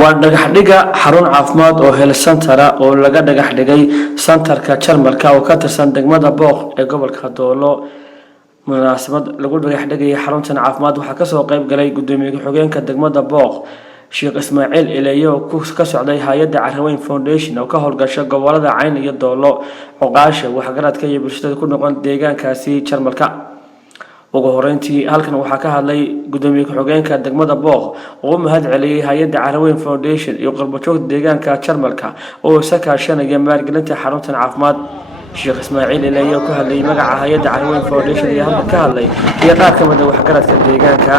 waa dhagax dhiga xarun caafimaad oo hel santara oo laga dhagax dhigay santarka Jarmalka oo ka tirsan degmada Booq ee gobolka Doolo. munaasabad lagu dhagax dhigay xaruntan caafimaad waxaa ka soo qayb galay gudoomiyaha xogeenka degmada Booq Sheekh Ismaaciil Ilayo oo ka socday hay'adda Carraweyn Foundation oo ka howlgasha gobolada Cayn iyo Doolo Oqaasha waxa garadka iyo bulshada ku noqon deegaankaasi Jarmalka. ugu horeyntii halkan waxaa ka hadlay gudoomiyaha xogeenka degmada Booq oo mahad celiyay hay'adda Carraweyn Foundation iyo qurbo-joogta deegaanka Jarmalka oo sakaashanaya maalgelinta xaruntan caafimaad. Sheekh Ismaaciil Ilayo ku hadlay magaca hay'adda Carraweyn Foundation iyo halka ka hadlay iyo qaar ka mid ah waxgaradka deegaanka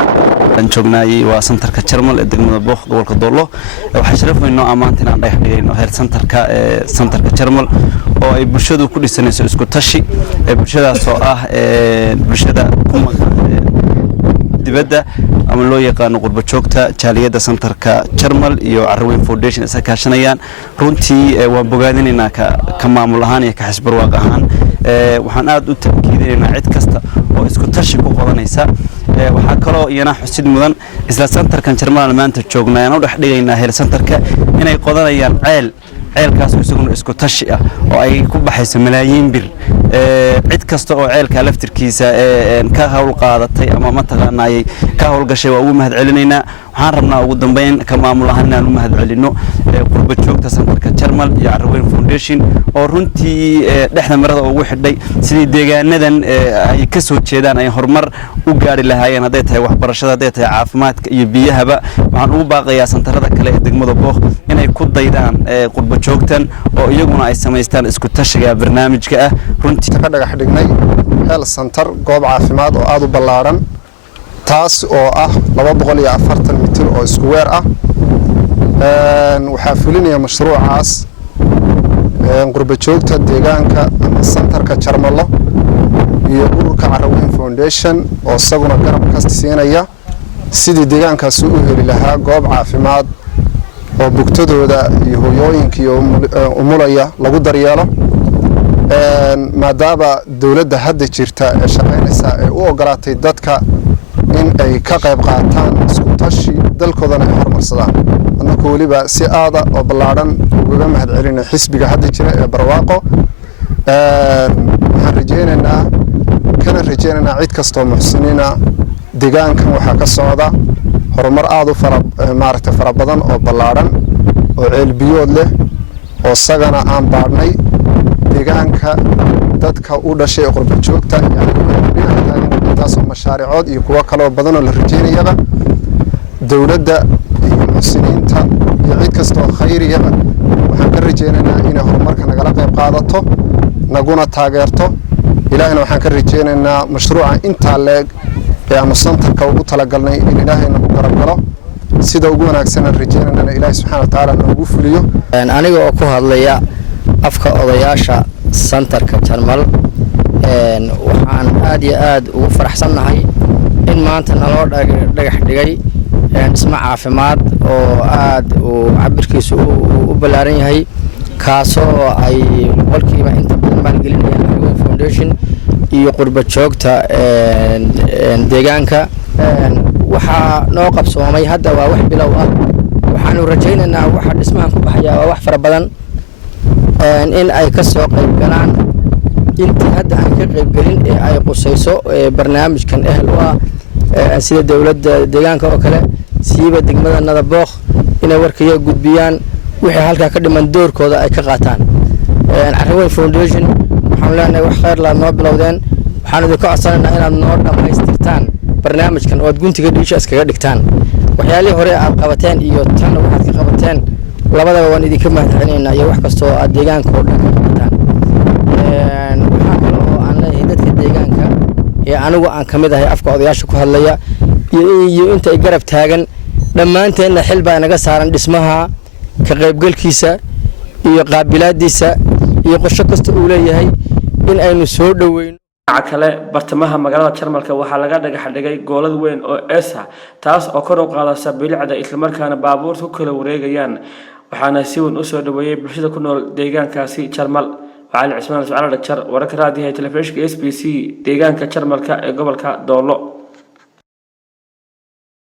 joognay waa santarka Jarmal ee degmada Booq gobolka Doolo. waxa sharaf weyn oo amaanta inaan dhagax dhigayno heer santarka Jarmal oo ay bulshadu ku dhisanayso isku tashi bulshadaas oo ah bulshada dibadda ama loo yaqaan qurbo joogta jaaliyada santarka Jarmal iyo Carraweyn Foundation isa kaashanayaan. runtii waan bogaadinaynaa ka maamul ahaan iyo ka xisbar waaq ahaan waxaan aad u takiidinaynaa cid kasta oo isku tashi ku qabanaysa. waxa kale oo iyana xusid mudan isla santarkan Jarmal maanta joognaa oo dhex dhigaynaa heer santarka inay qodanayaan ceelkaas isaguna isku tashi ah oo ay ku baxayso malaayiin bir. cid kasta oo ceelka laftirkiisa ka hawl qaadatay ama ma taqaanay ka hawl gashay waa ugu mahad celinaynaa. waxaan rabnaa ugu dambeyn ka maamul ahaan inaan u mahad celino qurbo joogta santarka Jarmal iyo Carraweyn Foundation oo runtii dhexda marada ugu xidhay sidii deegaanadan ay ka soo jeedaan ay horumar u gaari lahaayeen haday tahay waxbarashada haday tahay caafimaadka iyo biyahaba. waxaan ugu baaqayaa santarada kale ee degmada Booq inay ku daydaan qurbo joogtan oo iyaguna ay sameystaan isku tashiga barnaamijka ah. runtii ka dhagax dhignay hel santar goob caafimaad oo aad u ballaaran taas oo ah 240 mitir oo isku weer ah. waxaa fulinaya mashruucaas qurbo joogta deegaanka ama santarka Jarmal iyo ururka Carraweyn Foundation oo isaguna garab ka siinaya sidii deegaankaas u heli lahaa goob caafimaad oo bugtadooda iyo hooyooyinka iyo umulaya lagu daryeelo. maadaama dawladda hadda jirta ee shaqeynaysa ee u ogolaatay dadka in ay ka qayb qaataan isku tashi dalkoodana ay horumarsadaan. annagoo waliba si aada oo ballaaran uga mahad celinay xisbiga hadda jira ee Barwaaqo. waxaan rajeynaynaa cid kastoo muxsiniina deegaankan waxaa ka socda horumar aad u fara badan oo ballaaran oo ceelbiyood leh oo sagana aan baadhnay deegaanka dadka u dhashay qurbo joogta taasoo mashaariicood iyo kuwa kale oo badan oo la rajeynayaba dawladda iyo muxsiniinta iyo cid kasta oo khayriyaba waxaan ka rajeynaynaa inay horumarka nagala qayb qaadato naguna taageerto. ilaahayna waxaan ka rajeynaynaa mashruuca intaa leeg ee aanu santarka ugu talagalnay in ilaahayna u garab galo sida ugu wanaagsan aan rajeynaynaa ilaahay subxaanahu wa ta'aala noogu fuliyo. aniga oo ku hadlaya afka odayaasha santarka Jarmal waxaan aad iyo aad ugu faraxsanahay in maanta naloo dhagax dhigay dhismo caafimaad oo aad u cabirkiisu u ballaaran yahay kaasoo ay qolkiiba inta badan maalgelinayaan Carraweyn Foundation iyo qurbo joogta deegaanka. waxaa noo qabsoomay hadda waa wax bilow ah. waxaanu rajaynaynaa waxa dhismahan ku baxaya waa wax fara badan in ay ka soo qayb galaan intii hadda aan ka qayb galin ee ay qusayso barnaamijkan ehel u ah sida dawladda deegaanka oo kale siiba degmada Booq inay warkaya gudbiyaan wixii halka ka dhiman doorkooda ay ka qaataan. Carraweyn Foundation waxaan leenahay wax khayr la noo bilowdeen. waxaan idin ka codsanaynaa inaad noo dhamaystirtaan barnaamijkan oo guntiga dhiisha iskaga dhigtaan waxyaalihii hore aad qabateen iyo tan waxaad ka qabateen labadaba waan idinka mahad celinaynaa iyo wax kasta oo aad deegaanka oo dhan ka qabataan. waxaa kale oo aan leeyahay dadka deegaanka ee anigu aan ka mid ahay afka odayaasha ku hadlaya iyo inta ay garab taagan dhammaanteedna xil baa naga saaran dhismaha ka qaybgalkiisa iyo qaabilaadiisa iyo qorshe kasta uu leeyahay in aynu soo dhaweyno. kale bartamaha magaalada Jarmalka waxaa laga dhagax dhigay goolad weyn oo eesa taas oo kor u qaadaysa bilicda isla markaana baabuurtu kala wareegayaan. waxaana si weyn u soo dhaweeyay bulshada ku nool deegaankaasi Jarmal. وعلي عثمان سعد الجر ورك راديو تلفزيون SBC deegaanka Jarmalka ee gobolka Doolo.